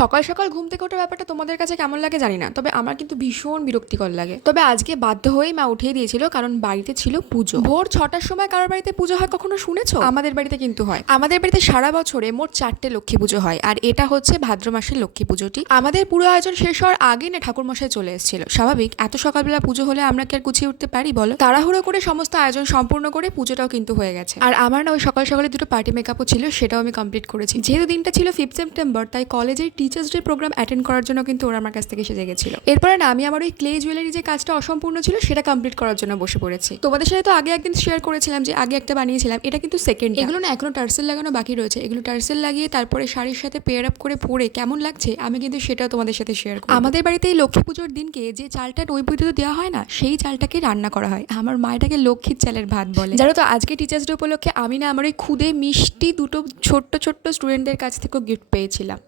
সকাল সকাল ঘুম থেকে ওঠার ব্যাপারটা তোমাদের কাছে কেমন লাগে জানি না, তবে আমার কিন্তু ভীষণ বিরক্তিকর লাগে। তবে আজকে বাধ্য হয়েই মা উঠিয়ে দিয়েছিল, কারণ বাড়িতে ছিল পুজো। ভোর 6টার সময় কারোর বাড়িতে পুজো হয় কখনো শুনেছো? আমাদের বাড়িতে কিন্তু হয়। আমাদের বাড়িতে সারা বছরে মোট 4টে লক্ষ্মী পুজো হয়, আর এটা হচ্ছে ভাদ্র মাসের লক্ষ্মী পুজোটি। আমাদের পুরো আয়োজন শেষ হওয়ার আগে না ঠাকুরমশাই চলে এসেছিল। স্বাভাবিক, এত সকালবেলা পুজো হলে আমরা কি আর গুছিয়ে উঠতে পারি বলো? তাড়াহুড়ো করে সমস্ত আয়োজন সম্পূর্ণ করে পুজোটাও কিন্তু হয়ে গেছে। আর আমার না ওই সকাল সকালে দুটো পার্টি মেকআপও ছিল, সেটাও আমি কমপ্লিট করেছি। যেহেতু দিনটা ছিল 5 সেপ্টেম্বর, তাই কলেজের টিচার্স ডে প্রোগ্রাম অ্যাটেন্ড করার জন্য কিন্তু ওরা আমার কাছ থেকে সেজে গেছিল। এরপরে না আমি আমার ওই ক্লে জুয়েলারি যে কাজটা অসম্পূর্ণ ছিল সেটা কমপ্লিট করার জন্য বসে পড়েছি। তোমাদের সাথে তো আগে একদিন শেয়ার করেছিলাম যে আগে একটা বানিয়েছিলাম, এটা কিন্তু সেকেন্ড। এগুলো না এখনো টার্সেল লাগানো বাকি রয়েছে। এগুলো টার্সেল লাগিয়ে তারপরে শাড়ির সাথে পেয়ার আপ করে পরে কেমন লাগছে আমি কিন্তু সেটাও তোমাদের সাথে শেয়ার করব। আমাদের বাড়িতে এই লক্ষ্মী পুজোর দিনকে যে চালটা নৈবেদ্য দেওয়া হয় না, সেই চালটাকে রান্না করা হয়। আমার মা এটাকে লক্ষ্মীর চালের ভাত বলে। জানো তো, আজকে টিচার্স ডে উপলক্ষে আমি না আমার ওই খুদে মিষ্টি দুটো ছোট্ট ছোট্ট স্টুডেন্টদের কাছ থেকেও গিফট পেয়েছিলাম।